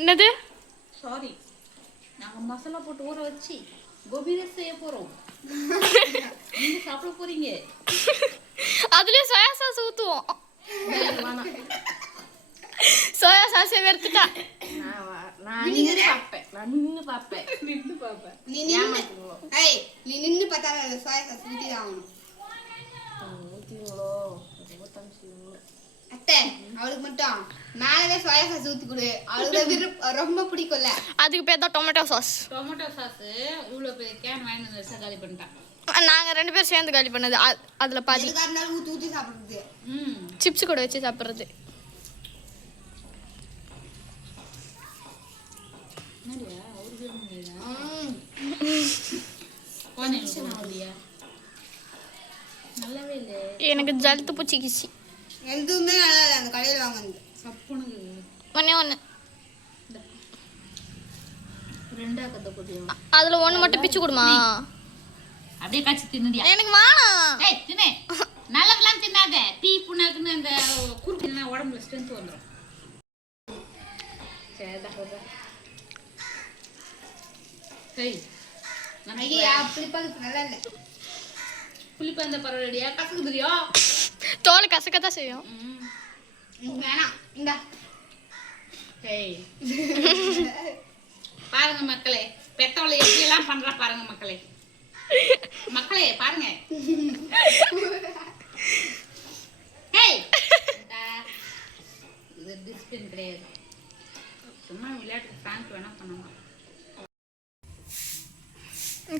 என்னது? சாரி நாங்க மசாலா போட்டு ஊற வச்சு கோபி ரைஸ் செய்ய போறோம். நீங்க சாப்பிட போறீங்க. அதுலயும் சோயா சாஸ் ஊத்துவோம். சோயா சாஸை வெறுத்துட்டா. நான் நின்னு பார்ப்பேன். நான் நின்னு பார்ப்பேன். நின்னு பார்ப்பேன். நீ நின்னு. ஏய் நீ நின்னு பார்த்தா அந்த சோயா சாஸ் ஊத்தி தான் ஆகணும் ஊற்றிங்களோ ஊத்தாம செய்வீங்களோ அத்தை அவளுக்கு மட்டும். மேலவே சோயா சாஸ் ஊத்தி கொடு. அவளுக்கு ரொம்ப பிடிக்கும்ல. அதுக்கு பேர் தான் டொமேட்டோ சாஸ் டொமேட்டோ சாஸ் இவ்வளோ பெரிய கேன் வாங்கி வந்து வச்சா காலி பண்ணிட்டான். நாங்க ரெண்டு பேரும் சேர்ந்து காலி பண்ணது. அதுல பாதி. சாப்பிடுறது. சிப்ஸ் கூட வச்சு சாப்பிடுறது. எனக்கு ஜலுத்து பூச்சிக்கிச்சு எதுவுமே நல்லா இல்லை அந்த கடையில் வாங்குறது சப்புனுக்கு ஒன்னே ஒன்று ரெண்டா கத்த போட்டியா? அதுல ஒண்ணு மட்டும் பிச்சு கொடுமா. அப்படியே காய்ச்சி தின்னுடியா? எனக்கு வேணாம். ஏய் தின்னு. நல்லதெல்லாம் தின்னாத. பீ புண்ணாக்குன்னு அந்த குறுக்கு தின்னா உடம்புல ஸ்ட்ரென்த் வந்துடும் சரிடா சரி ஐயா புளிப்பாக்கு நல்லா இல்லை. புளிப்பு அந்த பரவாயில்லையா? கசக்கு தெரியும் தோல் கசக்கத்தான் செய்யும். வேணாம். இந்தா. பாருங்க மக்களே பெத்தவளை எப்படி எல்லாம் பண்றா பாருங்க மக்களே. மக்களே பாருங்க. இது டிஸ்பிளின் கிடையாது. சும்மா விளையாட்டு வேணா பண்ணலாம்.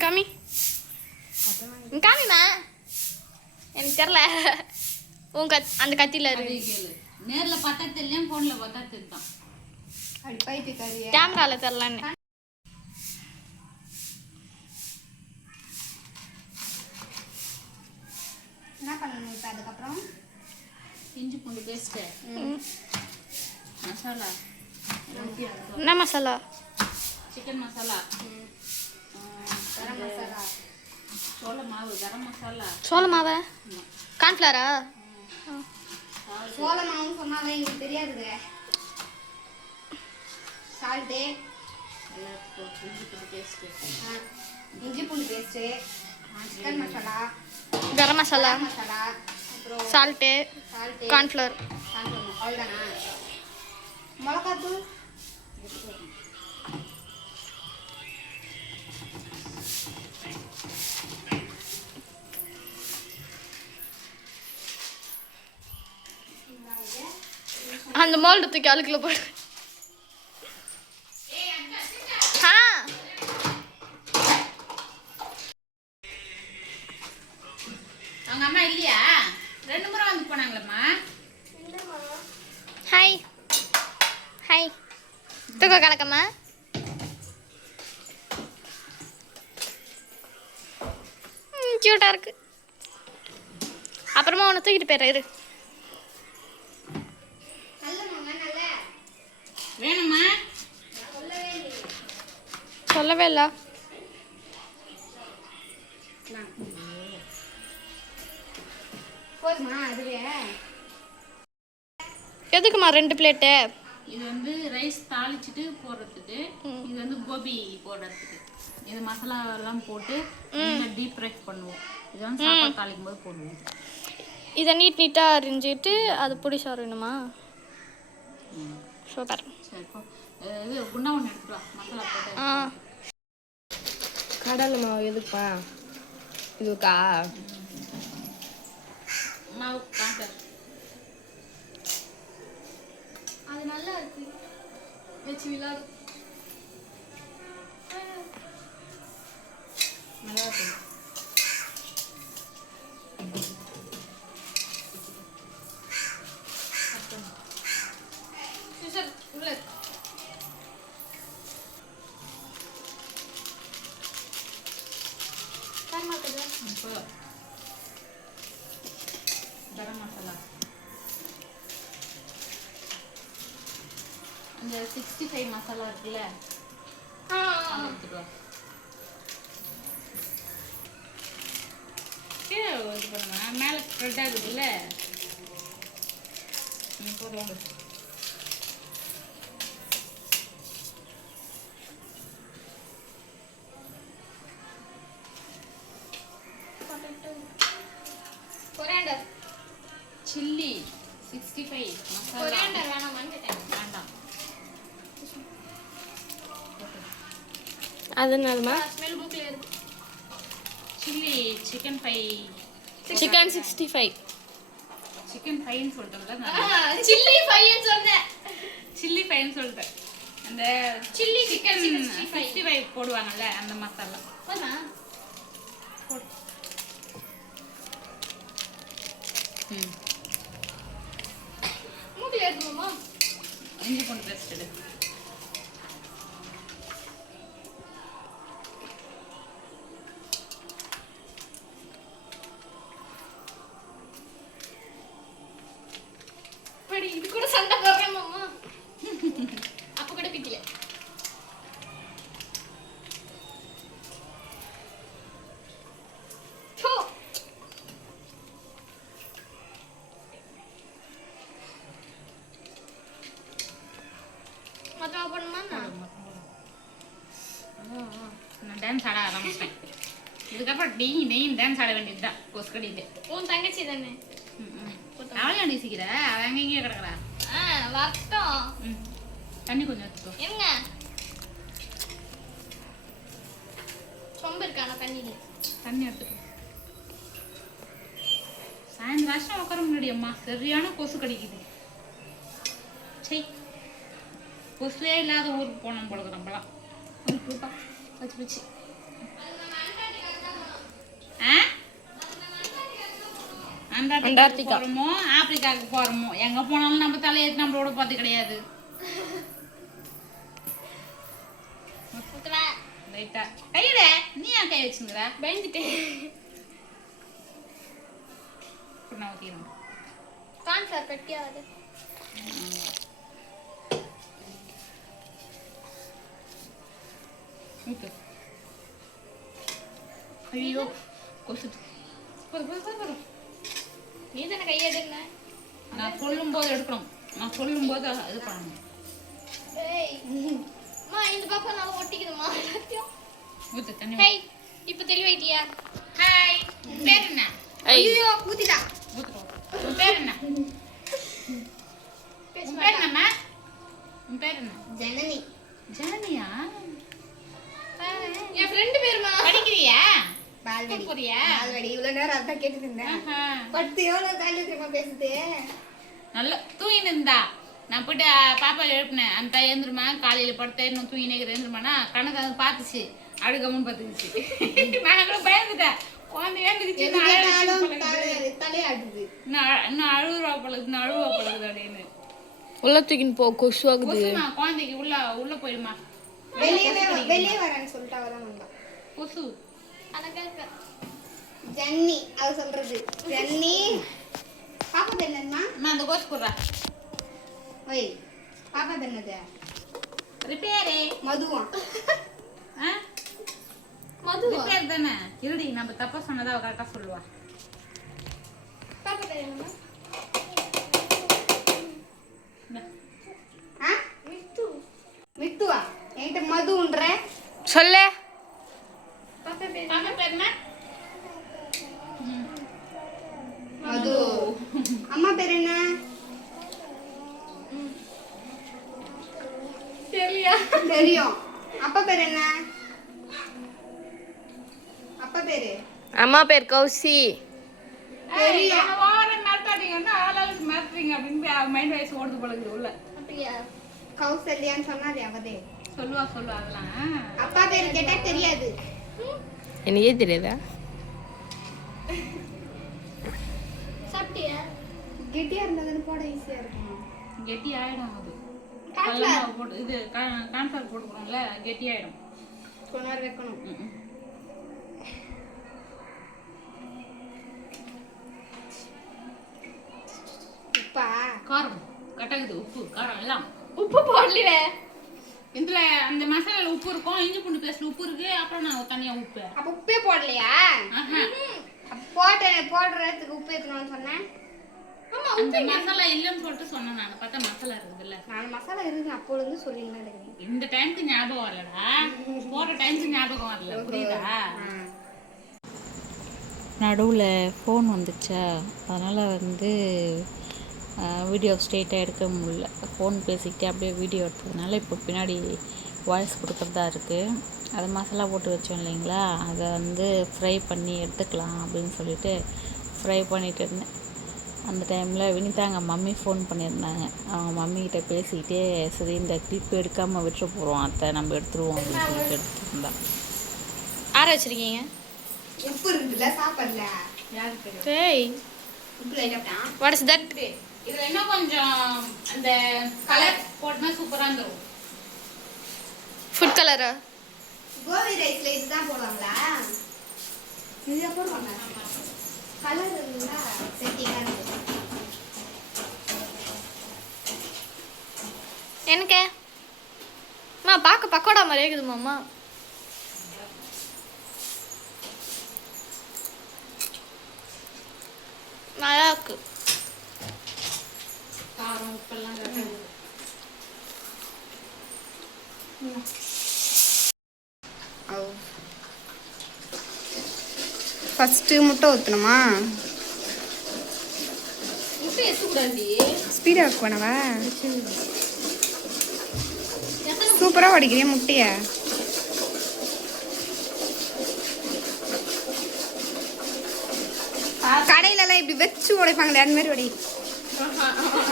காமி? காமிமா எனக்கு தெரியல. உன் கத் அந்த கத்தியில இருக்கு நேர்ல பார்த்தா தெரியும் போன்ல பார்த்தா தெரியும். கேமரால தெரியலன்னு. என்ன பண்ணணும் இப்போ அதுக்கப்புறம்? இஞ்சி பூண்டு பேஸ்ட் ம். மசாலா. என்ன மசாலா? சிக்கன் மசாலா. கரம் மசாலா. சோள மாவு கரம் மசாலா. சோள மாவை? கார்ன்ஃப்ளவரா சோள மாவுன்னு சொன்னாலே எங்களுக்கு தெரியாதுங்க. சால்ட்டு இஞ்சி பூண்டு பேஸ்ட்டு சிக்கன் மசாலா கரம் மசாலா மசாலா அப்புறம் சால்ட்டு சால்ட்டு கார்ன்ஃப்ளவர் கான்ஃபிளவர் அவ்வளோதானா மிளகாத்தூள் அந்த மோல்டு தூக்கி அழுக்குல போடு. அவங்க அம்மா இல்லையா? ரெண்டு முறை வந்து போனாங்களம்மா? ஹாய் ஹாய் தூக்க கணக்கம்மா. க்யூட்டாக இருக்கு. அப்புறமா உன்னை தூக்கிட்டு போயிடுற இரு நல்ல மாங்க நல்ல வேணுமா சொல்லவே இல்லை சொல்லவே இல்லை எதுக்குமா ரெண்டு பிளேட்டு இது வந்து ரைஸ் தாளிச்சிட்டு போடுறதுக்கு இது வந்து கோபி போடுறதுக்கு. இது மசாலா எல்லாம் போட்டு டீப் ஃப்ரை பண்ணுவோம். இது வந்து சாப்பாடு தாளிக்கும் போது போடுவோம். இதை நீட் நீட்டாக அரிஞ்சிட்டு அது பிடி சாரணுமா சூப்பர் சரி இது குண்டா ஒன்று எடுத்துட்டு வா. மசாலா போட்டு கடலை மாவு எதுப்பா இதுக்கா மாவு அது நல்லா இருக்கு. வச்சு விளாடு. இருக்குல்ல இது பண்ணுங்க மேலே ஸ்ப்ரெட் ஆகுதுல்ல நீ என்னதுமா ஸ்மெல் புக்கில் இருக்கு chilli chicken fry chicken sixty five chicken ஃப்ரைன்னு சொல்லிட்டோம்ல சில்லி ஃபைன்னு சொன்னேன். சில்லி ஃப்ரைன்னு சொல்லிட்டேன். அந்த சில்லி சிக்கன் சிக்ஸ்டி ஃபைவ் போடுவாங்கல்ல அந்த மசாலா. போடு. ம். மூக்கில் எடுத்துமா இஞ்சி பூண்டு பேஸ்ட் எடு. படி இது கூட சண்டை போடுறேன் மாமா. அப்போ கூட பிக்கல. போடணுமா நான் டான்ஸ் ஆட ஆரம்பிச்சிட்டேன். இதுக்கப்புறம் டீ நெய் டான்ஸ் ஆட வேண்டியது தான் கொசுக்கடியில் உன் தங்கச்சி தானே? அடி சீக்கிர அவன் எங்க இங்கே கிடக்குறா. ஆ வரட்டும். ம். தண்ணி கொஞ்சம் எடுத்துக்கோ. இருங்க சொம்பு இருக்கான தண்ணியில். தண்ணி எடுத்துக்கோ. சாயந்தரம் உட்கார முடியம்மா சரியான கொசு கடிக்குது. சை கொசுவே இல்லாத ஊருக்கு போனோம் போல நம்மளாம் வச்சு வச்சு. அண்டார்டிகா. போறோமோ ஆப்பிரிக்காவுக்கு போறோமோ எங்க போனாலும் நம்ம தலையெழுத்து நம்மளோட பார்த்து கிடையாது. கையிட நீ ஏன் கை வச்சுங்கிற பயந்துட்டேன் நான் ஊத்திடுறேன் கான் சார் கட்டியாவது ஊத்து ஐயோ கொசு போது போது போது போது நீ தானே கையெடுங்க நான் சொல்லும் போது எடுக்கணும். நான் சொல்லும் போது இது பண்ணணும். ஏய் அம்மா இந்த பாப்பா நல்லா ஒட்டிக்குதுமா எல்லாத்தையும் ஊத்து தண்ணி ஹேய் இப்போ தெளிவாயிட்டியா? ஹாய். உன் பேர் என்ன? ஐயோ. ஊத்திட்டா? ஊத்துறோம் உன் பேர் என்ன? பேர் என்னம்மா? உன் பேர் என்ன? ஜனனி. ஜானியா என் ஃப்ரெண்டு பேருமா? படிக்கிறியா? பால்வடி. போறியா பால்வடி. இவ்வளவு நேரம் அதான் கேட்டுட்டு இருந்தேன் எவ்வளவு பேசுது நல்லா தூங்கின்னு இருந்தா. நான் போயிட்டு பாப்பா எழுப்பினேன். அந்த எழுந்துருமா? காலையில படுத்த இன்னும் தூங்கினே எழுந்துருமானா? கணக்கு அது பார்த்துச்சு. அடுக்கமுன்னு பார்த்துக்குச்சு நான் கூட பயந்துட்டேன். குழந்தை எழுந்துக்குச்சு. எது இன்னும் அழுகுறா பழகுது இன்னும் அழுவா பழகுது அப்படின்னு. உள்ள தூக்கின்னு போ கொசு ஆகுது கொசுமா? குழந்தைக்கு உள்ள உள்ள போயிடுமா. வெளியே வெளியே வரேன்னு சொல்லிட்டு அவதான் வந்தான். கொசு. ஜன்னி அவ சொல்றது. ஜன்னி. பாப்பா என்னதுமா அம்மா அந்த கொசு போடுறா. ஓய் பாப்பா என்னது? ரிப்பேரே. மதுவம் மது ரிப்பேர் தானே? இருடி நம்ம தப்பா சொன்னதா அவ கரெக்டாக சொல்லுவா. பாப்பா பேர் என்னமா இந்தா. ஆ மித்து மித்துவா என்கிட்ட மதுன்ற சொல்லு பாப்பா பேர் பாப்பா பேர் என்ன மது அம்மா பேர் என்ன தெரியலையா தெரியும் அப்பா பேர் என்ன அப்பா பேரு? அம்மா பேர் கௌசி. கௌசல்யான்னு சொன்னாரு அவதே. சொல்லுவா சொல்லுவா அதெல்லாம். அப்பா பேர் கேட்டா தெரியாது. எனக்கே தெரியாதா? சாப்பிட்டியா? கெட்டியா இருந்ததுன்னு போட ஈஸியா இருக்கும். கெட்டி ஆயிடும் அது. போட்டு இது கான்ஃபிளவர் போட்டுக்கிறோம்ல கெட்டி ஆயிடும். கொஞ்ச நேரம் வைக்கணும் ம்ம். உப்பா காரம். கட்டகுது உப்பு காரம் எல்லாம். உப்பு போடலையே. இதுல அந்த மசாலால உப்பு இருக்கும். இஞ்சி பூண்டு பேஸ்ட்ல உப்பு இருக்கு. அப்புறம் நான் தனியா உப்பு. அப்ப உப்பே போடலையா? போட்டேன் போடுறதுக்கு உப்பு ஏத்தணும்னு சொன்னேன். ஆமா அந்த மசாலா இல்லைன்னு சொல்லிட்டு சொன்னேன் நான். பார்த்தா மசாலா இருக்குதுல்ல நாலு மசாலா இருக்கு அப்போல இருந்து இருக்கிறேன் இந்த டைம்க்கு ஞாபகம் வரலடா. போற டைம்க்கு ஞாபகம் வரல. புரியுதா? நடுவில் ஃபோன் வந்துச்சா? அதனால் வந்து வீடியோ ஸ்ட்ரெயிட்டாக எடுக்க முடியல. ஃபோன் பேசிக்கிட்டே அப்படியே வீடியோ எடுத்ததுனால இப்போ பின்னாடி வாய்ஸ் கொடுக்குறதா இருக்குது அது மசாலா போட்டு வச்சோம் இல்லைங்களா? அதை வந்து ஃப்ரை பண்ணி எடுத்துக்கலாம் அப்படின்னு சொல்லிட்டு ஃப்ரை பண்ணிட்டு இருந்தேன். அந்த டைமில் வினிதாங்க மம்மி ஃபோன் பண்ணியிருந்தாங்க. அவங்க மம்மிக்கிட்ட பேசிக்கிட்டே சரி இந்த கிளிப் எடுக்காமல் விட்டுற போகிறோம் அத்தை நம்ம எடுத்துருவோம் அப்படின்னு சொல்லிட்டு எடுத்துருந்தா ஆற வச்சிருக்கீங்க? உப்பு சாப்பாடுல. வாட் இஸ் தட் இதில் இன்னும் கொஞ்சம் அந்த கலர் போட்டுனா சூப்பராக இருந்துடும் ஃபுட் கலரா கோபி ரைஸ்ல இதுதான் போடுவாங்களா? இதுதான் போடுவாங்க? கலர் இருந்தா செட்டிங்கா இருக்கு எனக்கு? அம்மா பார்க்க பக்கோடா மாதிரி இருக்குதுமாம்மா நல்லா இருக்கு காரம் உப்பெல்லாம் கரெக்டாக ஃபஸ்ட்டு முட்டை ஊற்றணுமா முட்டை ஸ்பீடாக பண்ணவா? சூப்பராக உடைக்கிறிய முட்டைய. கடையிலலாம் இப்படி வச்சு உடைப்பாங்களே அந்த மாதிரி உடை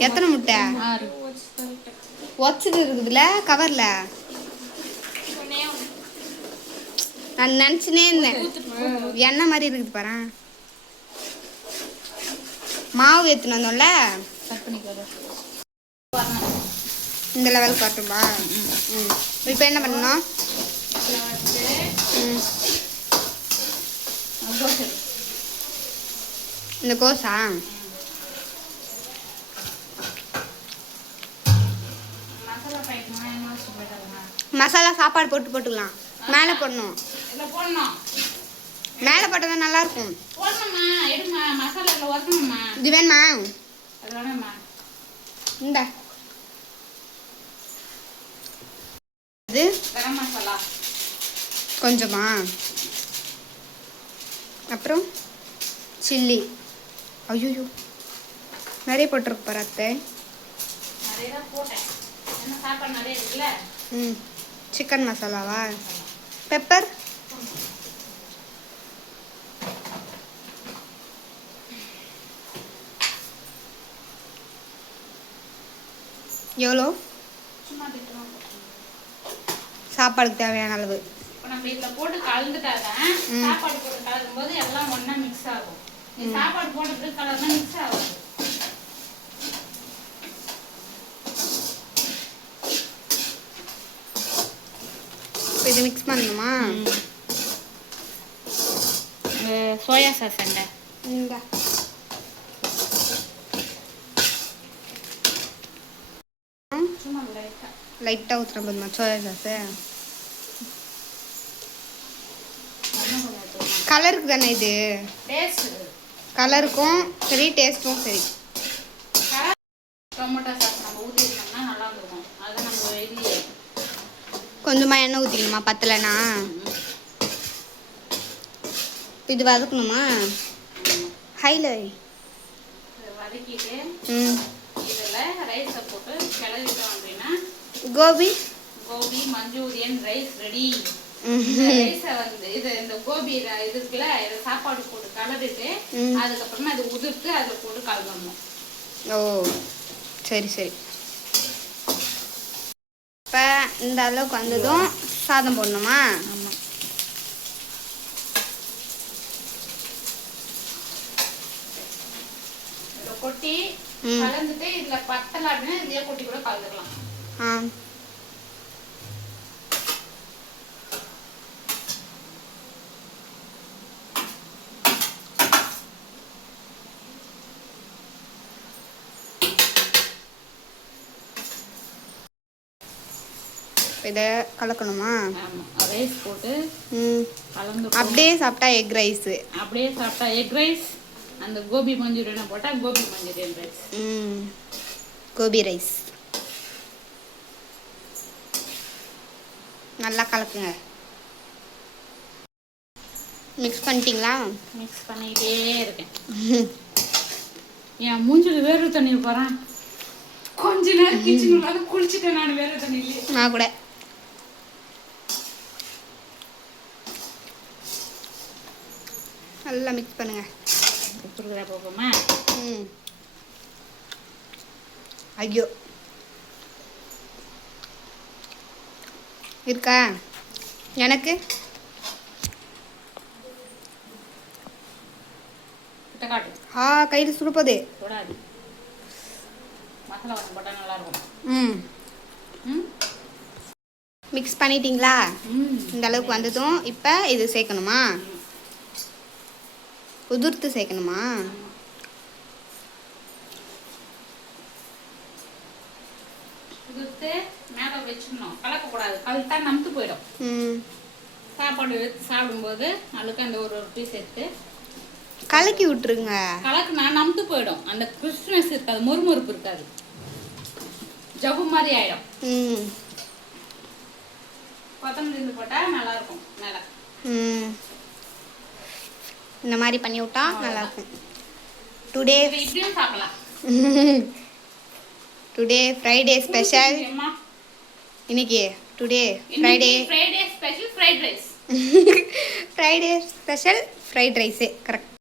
எத்தனை முட்டை? ஆறு. ஒச்சுட்டு இருக்குதுல கவர்ல நான் நினச்சினே இருந்தேன். எண்ணெய் மாதிரி இருக்குது பாரு. மாவு எடுத்துன்னு வந்தோம்ல? இந்த லெவலுக்கு வரட்டும்பா ம். இப்போ என்ன பண்ணணும்? இந்த கோஸா? மசாலா சாப்பாடு போட்டு போட்டுக்கலாம். மேலே போடணும். மேலே போட்டால் தான் நல்லா இருக்கும் போடணும்மா. எடுமா மசாலா இதில் வரணும்மா இது வேணுமா? இந்த. இது கொஞ்சமா? அப்புறம் சில்லி. ஐயோ நிறைய போட்டிருக்கு பாரு அத்தை. நிறைய தான் போட்டேன். என்ன சாப்பாடு நிறைய இருக்குல்ல? ம். சிக்கன் மசாலாவா பெப்பர் எவ்வளோ? சாப்பாடுக்கு தேவையான அளவு. இப்போ நம்ம இதில் போட்டு கலந்துட்டாதான். சாப்பாடு போட்டு கலக்கும் போது எல்லாம் ஒன்றா மிக்ஸ் ஆகும். சாப்பாடு போட்டு கலர்னா மிக்ஸ் ஆகும் இது மிக்ஸ் பண்ணணுமா? சோயா சாஸ் சும்மா லைட்டாக ஊற்றுற போதுமா சோயா சாஸு கலருக்கு தானே இது? டேஸ்ட் கலருக்கும் சரி டேஸ்ட்டும் சரி டொமேட்டோ சாஸ் நம்ம ஊற்றிருந்தோம்னா நல்லா இருக்கும் அதை நம்ம வெளியே கொஞ்சமாக எண்ணெய் ஊற்றிக்கணுமா பத்தலைனா இது வதக்கணுமா? ஹைல ம். இதில் ரைஸை போட்டு கிளறிட்டோம் அப்படின்னா Gopi? Gobi manchurian rice ready. ரைஸை வந்து இது இந்த கோபி இது இருக்குல்ல இதை சாப்பாடு போட்டு கலரிட்டு ம். அதுக்கப்புறமா அது உதிர்த்து அதில் போட்டு கலந்துடணும் ஓ சரி சரி. இப்போ இந்த அளவுக்கு வந்ததும் சாதம் போடணுமா? கொட்டி. கலந்துட்டு இதில் பத்தலை அப்படின்னா இதுலேயே கொட்டி கூட கலந்துக்கலாம் ஆ இதை கலக்கணுமா? ரைஸ் போட்டு ம். கலந்து அப்படியே சாப்பிட்டா எக் ரைஸு அப்படியே சாப்பிட்டா எக் ரைஸ் அந்த கோபி மஞ்சூரியனை போட்டா கோபி மஞ்சூரியன் ரைஸ் ம். கோபி ரைஸ் நல்லா கலக்குங்க. மிக்ஸ் பண்ணிட்டீங்களா? மிக்ஸ் பண்ணிக்கிட்டே இருக்கேன். என் மூஞ்சில வேர்வை தண்ணி போறேன் கொஞ்ச நேரம் கிச்சன் உள்ள குளிச்சுட்டேன் நான் வேர்வை தண்ணியிலே. நான் கூட. நல்லா மிக்ஸ் பண்ணுங்க. உப்பு இருக்கிற போப்போமா ம். ஐயோ. இருக்கா? எனக்கு? ஆ கையில் சுடுப்பது ம். மிக்ஸ் பண்ணிட்டீங்களா? ம். இந்த அளவுக்கு வந்ததும் இப்போ இது சேர்க்கணுமா? உதிர்த்து சேர்க்கணுமா? உதிர்த்து மேலே வச்சிடணும். கலக்கக்கூடாது. கலட்டா நமுத்து போயிடும். சாப்பாடு எடுத்து சாப்பிடும்போது அதுக்கு அந்த ஒரு ஒரு பீஸ் எடுத்து கலக்கி விட்டுருங்க. கலக்குனா நமுத்து போயிடும். அந்த கிறிஸ்மஸ் இருக்காது மொறுமொறுப்பு இருக்காது. ஜவ்வு மாதிரி ஆயிடும். கொத்தமல்லி போட்டா நல்லா இருக்கும் மேலே இந்த மாதிரி பண்ணி விட்டா நல்லாயிருக்கும் டுடே டுடே ஃப்ரைடே ஸ்பெஷல் இன்னைக்கு today Friday Friday special fried rice Friday special fried rice correct